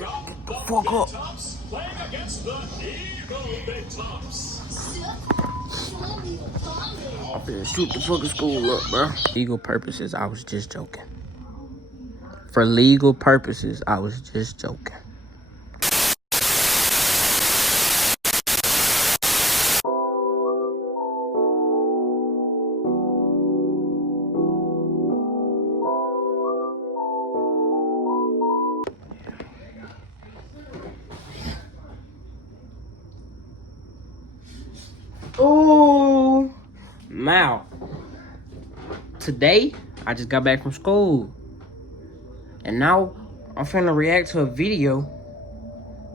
Fuck up. I'm finna shoot the fucking school up, bro. Legal purposes, I was just joking. For legal purposes, I was just joking. Oh, Mal. Today, I just got back from school. And now, I'm finna react to a video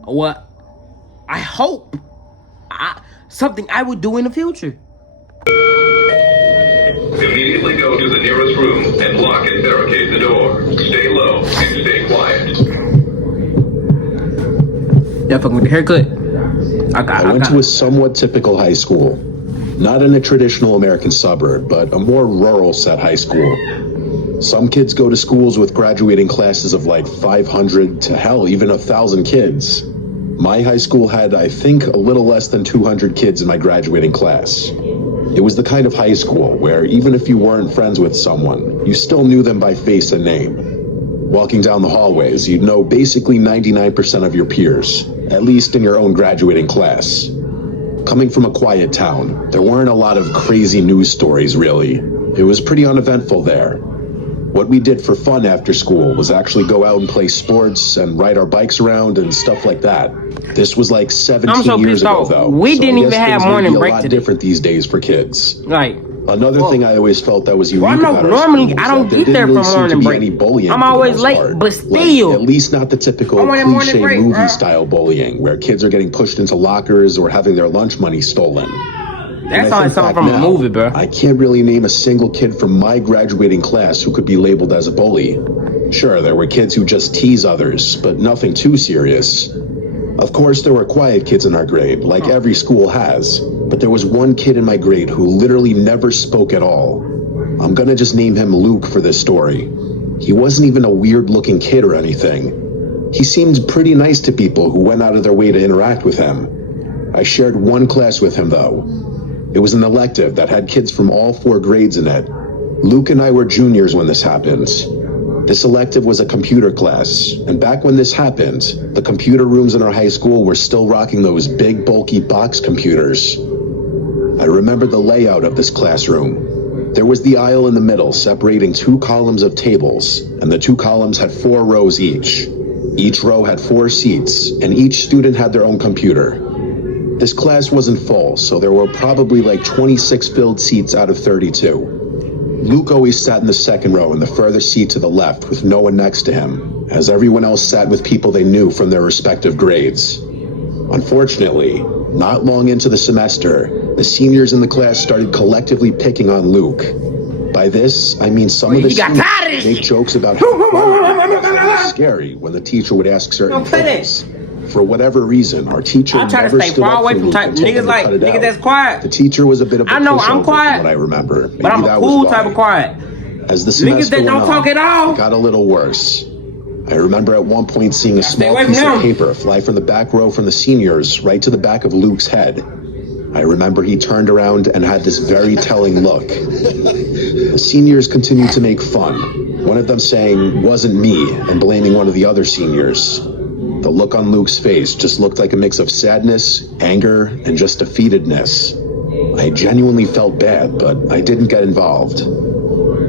of what I hope something I would do in the future. Immediately go to the nearest room and lock and barricade the door. Stay low and stay quiet. Yeah, fucking with the haircut. I went to a somewhat typical high school. Not in a traditional American suburb, but a more rural set high school. Some kids go to schools with graduating classes of like 500 to hell, even 1,000 kids. My high school had, I think, a little less than 200 kids in my graduating class. It was the kind of high school where even if you weren't friends with someone, you still knew them by face and name. Walking down the hallways, you'd know basically 99% of your peers, at least in your own graduating class. Coming from a quiet town, there weren't a lot of crazy news stories, really. It was pretty uneventful there. What we did for fun after school was actually go out and play sports and ride our bikes around and stuff like that. This was like 17 years ago, though. We didn't even have morning break today. A lot today. different these days for kids. Like, Another thing I always felt that was unique about our normally school I don't was that get there didn't for really morning seem to be break. any bullying I'm for the always most late, part. but still. Like, at least not the typical cliche break, movie-style bullying where kids are getting pushed into lockers or having their lunch money stolen. That's how I saw from a movie, bro. I can't really name a single kid from my graduating class who could be labeled as a bully. Sure, there were kids who just tease others, but nothing too serious. Of course, there were quiet kids in our grade, like every school has, but there was one kid in my grade who literally never spoke at all. I'm gonna just name him Luke for this story. He wasn't even a weird-looking kid or anything. He seemed pretty nice to people who went out of their way to interact with him. I shared one class with him, though. It was an elective that had kids from all 4 grades in it. Luke and I were juniors when this happened. This elective was a computer class, and back when this happened, the computer rooms in our high school were still rocking those big, bulky box computers. I remember the layout of this classroom. There was the aisle in the middle separating 2 columns of tables, and the 2 columns had 4 rows each. Each row had 4 seats, and each student had their own computer. This class wasn't full, so there were probably like 26 filled seats out of 32. Luke always sat in the second row in the furthest seat to the left with no one next to him, as everyone else sat with people they knew from their respective grades. Unfortunately, not long into the semester, the seniors in the class started collectively picking on Luke. By this, I mean some of the seniors make jokes about how quiet he was, and it was scary when the teacher would ask certain things. For whatever reason, our teacher never stood up for Luke and told him to cut it out. That's quiet. The teacher was a bit of a I know, pushover I'm quiet, from what I remember. but I'm a cool type of quiet. As the semester went don't on, talk at all. it got a little worse. I remember at one point seeing a small piece of paper fly from the back row from the seniors right to the back of Luke's head. I remember he turned around and had this very telling look. The seniors continued to make fun, one of them saying, "Wasn't me," and blaming one of the other seniors. The look on Luke's face just looked like a mix of sadness, anger, and just defeatedness. I genuinely felt bad, but I didn't get involved.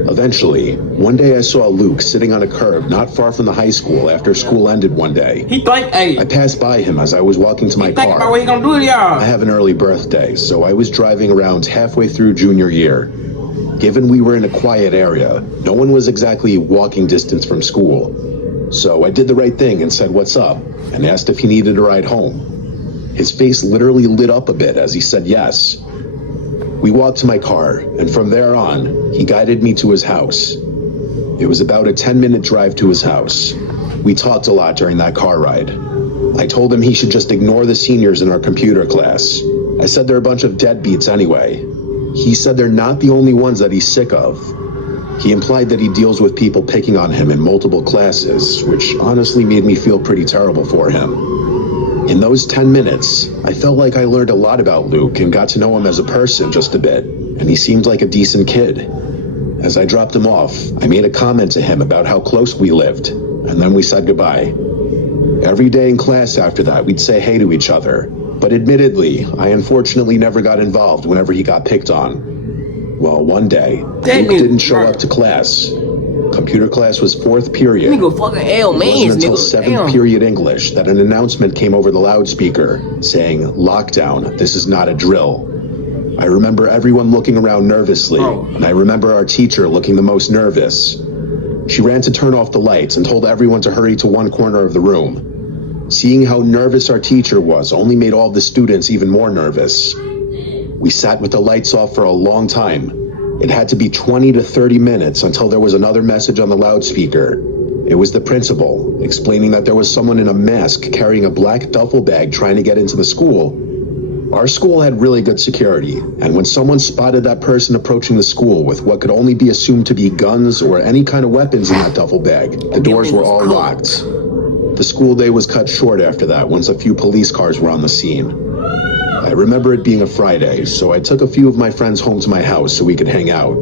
Eventually, one day I saw Luke sitting on a curb not far from the high school after school ended one day. I passed by him as I was walking to my car. About what he gonna do to y'all. I have an early birthday, so I was driving around halfway through junior year. Given we were in a quiet area, no one was exactly walking distance from school. So I did the right thing and said, "What's up?" and asked if he needed a ride home. His face literally lit up a bit as he said yes. We walked to my car, and from there on, he guided me to his house. It was about a 10-minute drive to his house. We talked a lot during that car ride. I told him he should just ignore the seniors in our computer class. I said they're a bunch of deadbeats anyway. He said they're not the only ones that he's sick of. He implied that he deals with people picking on him in multiple classes, which honestly made me feel pretty terrible for him. In those 10 minutes, I felt like I learned a lot about Luke and got to know him as a person just a bit, and he seemed like a decent kid. As I dropped him off, I made a comment to him about how close we lived, and then we said goodbye. Every day in class after that, we'd say hey to each other, but admittedly, I unfortunately never got involved whenever he got picked on. Well, one day, Luke didn't show up to class. Computer class was 4th period. Nigga fucking L, man. It wasn't until Nigga, 7th period English that an announcement came over the loudspeaker saying, "Lockdown, this is not a drill." I remember everyone looking around nervously, and I remember our teacher looking the most nervous. She ran to turn off the lights and told everyone to hurry to one corner of the room. Seeing how nervous our teacher was only made all the students even more nervous. We sat with the lights off for a long time. It had to be 20 to 30 minutes until there was another message on the loudspeaker. It was the principal, explaining that there was someone in a mask carrying a black duffel bag trying to get into the school. Our school had really good security, and when someone spotted that person approaching the school with what could only be assumed to be guns or any kind of weapons in that duffel bag, the doors were all locked. The school day was cut short after that once a few police cars were on the scene. I remember it being a Friday, so I took a few of my friends home to my house so we could hang out.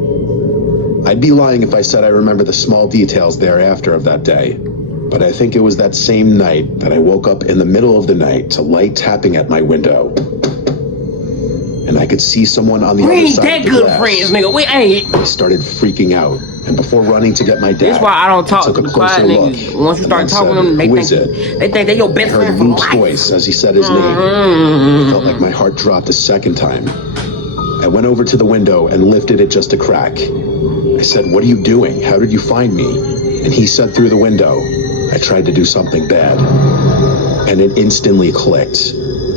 I'd be lying if I said I remember the small details thereafter of that day, but I think it was that same night that I woke up in the middle of the night to light tapping at my window. And I could see someone on the other side of the glass. Friends, nigga. We ain't. I started freaking out, and before running to get my dad, That's why I don't talk took to a the closer quiet look. niggas. Once you start and talking said, to them, "Who is it?" they think they your best I heard friend for Luke's life. voice as he said his name. I felt like my heart dropped a second time. I went over to the window and lifted it just a crack. I said, "What are you doing? How did you find me?" And he said through the window, "I tried to do something bad." And it instantly clicked.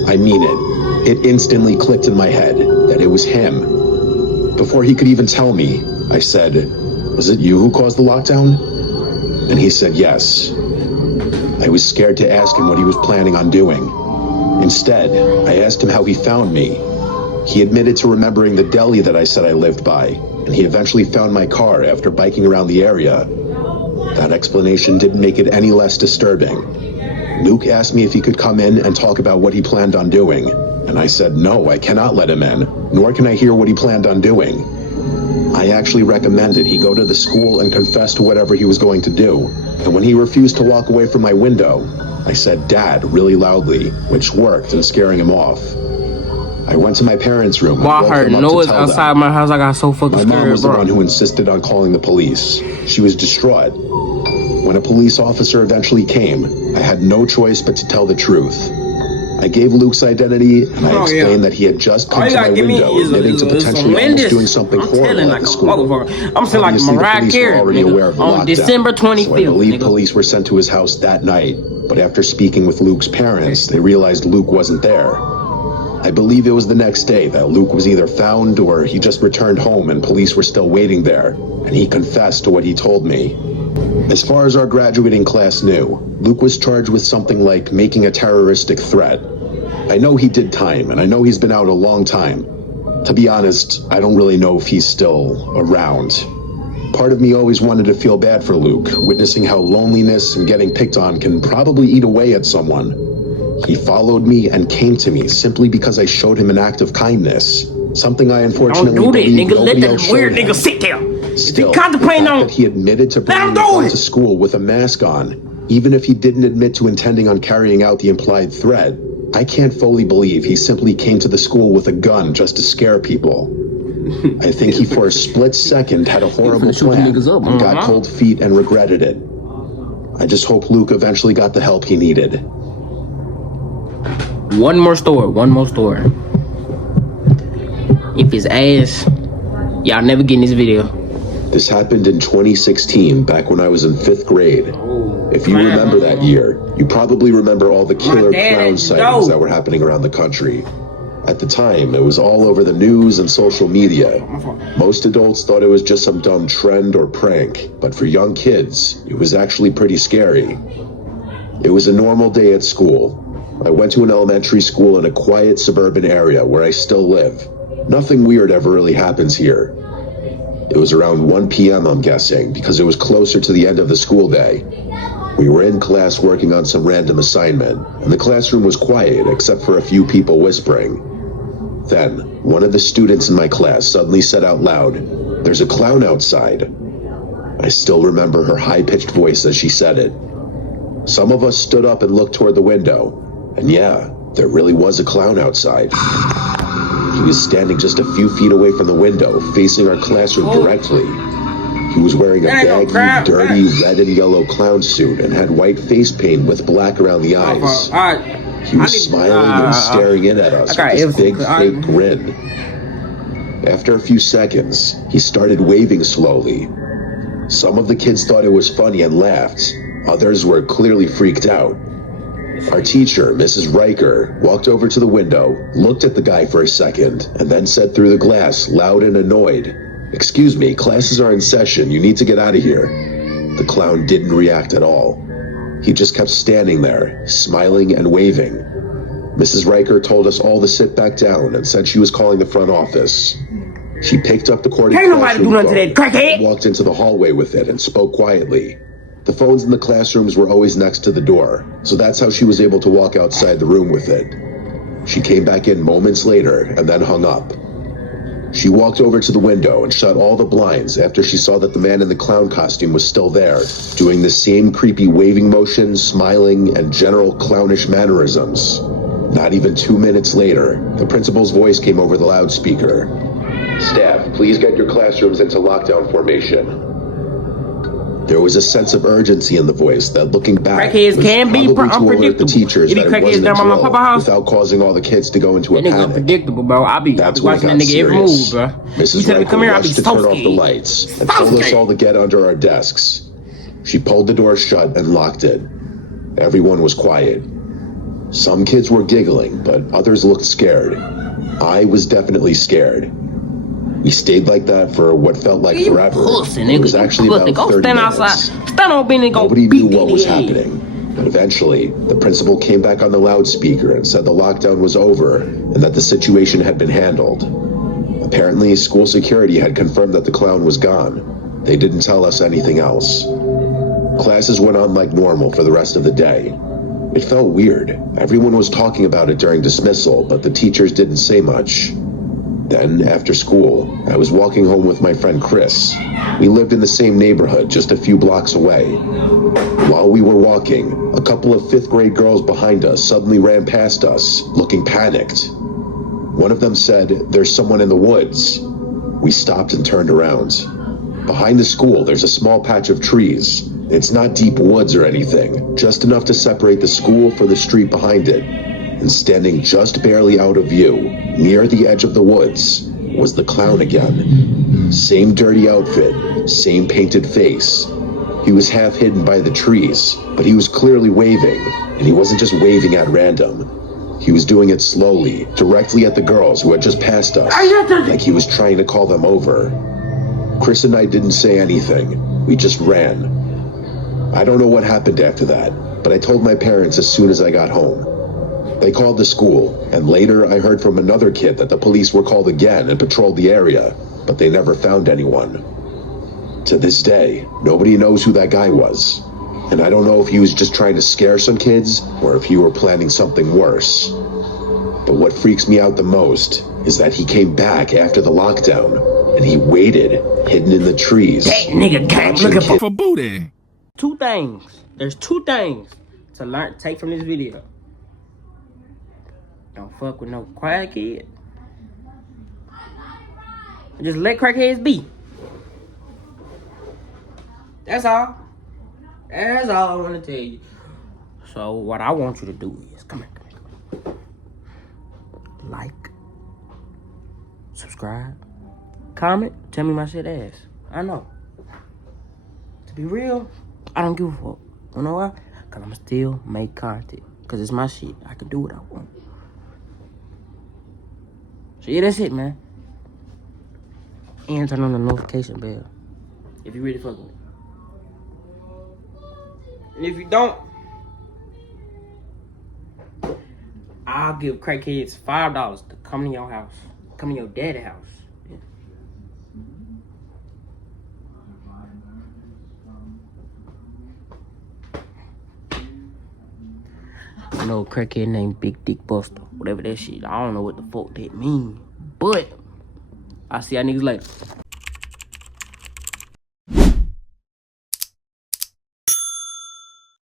I mean it. It instantly clicked in my head that it was him. Before he could even tell me, I said, "Was it you who caused the lockdown?" And he said yes. I was scared to ask him what he was planning on doing. Instead, I asked him how he found me. He admitted to remembering the deli that I said I lived by, and he eventually found my car after biking around the area. That explanation didn't make it any less disturbing. Luke asked me if he could come in and talk about what he planned on doing, and I said no, I cannot let him in, nor can I hear what he planned on doing. I actually recommended he go to the school and confess to whatever he was going to do, and when he refused to walk away from my window, I said "Dad" really loudly, which worked in scaring him off. I went to my parents' room. Well, I heard noise outside my house. I got so fucking My scared, mom was the bro. one who insisted on calling the police. She was distraught. When a police officer eventually came, I had no choice but to tell the truth. I gave Luke's identity, and I explained that he had just come to my window, admitting to potentially almost doing something horrible at the school. I'm saying like Obviously, the Mariah police Carey, were already nigga, aware of the on lockdown, December 25th, so I believe nigga. police were sent to his house that night. But after speaking with Luke's parents, they realized Luke wasn't there. I believe it was the next day that Luke was either found or he just returned home and police were still waiting there, and he confessed to what he told me. As far as our graduating class knew, Luke was charged with something like making a terroristic threat. I know he did time, and I know he's been out a long time. To be honest, I don't really know if he's still around. Part of me always wanted to feel bad for Luke, witnessing how loneliness and getting picked on can probably eat away at someone. He followed me and came to me simply because I showed him an act of kindness. Something I unfortunately Don't do that, believe nigga. Let nobody that else weird showed him. nigga sit there. Still, If he contemplating the fact on, that he admitted to let him bringing do a gun it. to school with a mask on, even if he didn't admit to intending on carrying out the implied threat, I can't fully believe he simply came to the school with a gun just to scare people. I think he for a split second had a horrible plan and got cold feet and regretted it. I just hope Luke eventually got the help he needed. One more story. If his ass, y'all never get in this video. This happened in 2016, back when I was in 5th grade. If you remember that year, you probably remember all the killer clown sightings that were happening around the country. At the time, it was all over the news and social media. Most adults thought it was just some dumb trend or prank, but for young kids, it was actually pretty scary. It was a normal day at school. I went to an elementary school in a quiet suburban area where I still live. Nothing weird ever really happens here. It was around 1 p.m., I'm guessing, because it was closer to the end of the school day. We were in class working on some random assignment, and the classroom was quiet except for a few people whispering. Then, one of the students in my class suddenly said out loud, "There's a clown outside." I still remember her high-pitched voice as she said it. Some of us stood up and looked toward the window, and yeah, there really was a clown outside. He was standing just a few feet away from the window, facing our classroom directly. He was wearing a baggy, dirty red and yellow clown suit and had white face paint with black around the eyes. He was smiling and staring in at us with this big fake grin. After a few seconds, he started waving slowly. Some of the kids thought it was funny and laughed. Others were clearly freaked out. Our teacher, Mrs. Riker, walked over to the window, looked at the guy for a second, and then said through the glass, loud and annoyed, "Excuse me, classes are in session. You need to get out of here." The clown didn't react at all. He just kept standing there, smiling and waving. Mrs. Riker told us all to sit back down and said she was calling the front office. She picked up the corded classroom phone and walked into the hallway with it and spoke quietly. The phones in the classrooms were always next to the door, so that's how she was able to walk outside the room with it. She came back in moments later and then hung up. She walked over to the window and shut all the blinds after she saw that the man in the clown costume was still there, doing the same creepy waving motions, smiling, and general clownish mannerisms. Not even 2 minutes later, the principal's voice came over the loudspeaker. "Staff, please get your classrooms into lockdown formation." There was a sense of urgency in the voice that, looking back, was probably to alert the teachers that it wasn't a drill without causing all the kids to go into a panic. Unpredictable, bro. I be That's watching when that it nigga got every move, serious. bro. Mrs. Riker rushed to turn off the lights and told us all to get under our desks. She pulled the door shut and locked it. Everyone was quiet. Some kids were giggling, but others looked scared. I was definitely scared. We stayed like that for what felt like forever. It was actually about 30 minutes. Nobody knew what was happening. But eventually, the principal came back on the loudspeaker and said the lockdown was over and that the situation had been handled. Apparently, school security had confirmed that the clown was gone. They didn't tell us anything else. Classes went on like normal for the rest of the day. It felt weird. Everyone was talking about it during dismissal, but the teachers didn't say much. Then, after school, I was walking home with my friend Chris. We lived in the same neighborhood, just a few blocks away. While we were walking, a couple of fifth-grade girls behind us suddenly ran past us, looking panicked. One of them said, "There's someone in the woods." We stopped and turned around. Behind the school, there's a small patch of trees. It's not deep woods or anything, just enough to separate the school from the street behind it. And standing just barely out of view, near the edge of the woods, was the clown again. Same dirty outfit, same painted face. He was half hidden by the trees, but he was clearly waving, and he wasn't just waving at random. He was doing it slowly, directly at the girls who had just passed us, like he was trying to call them over. Chris and I didn't say anything. We just ran. I don't know what happened after that, but I told my parents as soon as I got home. They called the school, and later I heard from another kid that the police were called again and patrolled the area, but they never found anyone. To this day, nobody knows who that guy was, and I don't know if he was just trying to scare some kids or if he were planning something worse. But what freaks me out the most is that he came back after the lockdown, and he waited, hidden in the trees. That nigga came looking For booty. two things. There's two things to take from this video. Don't fuck with no crackhead. Just let crackheads be. That's all. That's all I want to tell you. So what I want you to do is come here. Like, subscribe, comment, tell me my shit ass. I know. To be real, I don't give a fuck. You know why? Cause I'ma still make content. Cause it's my shit. I can do what I want. So yeah, that's it, man. And turn on the notification bell if you really fuck with me. And if you don't, I'll give crackheads $5 to come to your house. Come to your daddy's house. Yeah. I know a crackhead named Big Dick Buster. Whatever that shit. I don't know what the fuck that mean. But, I'll see y'all niggas later.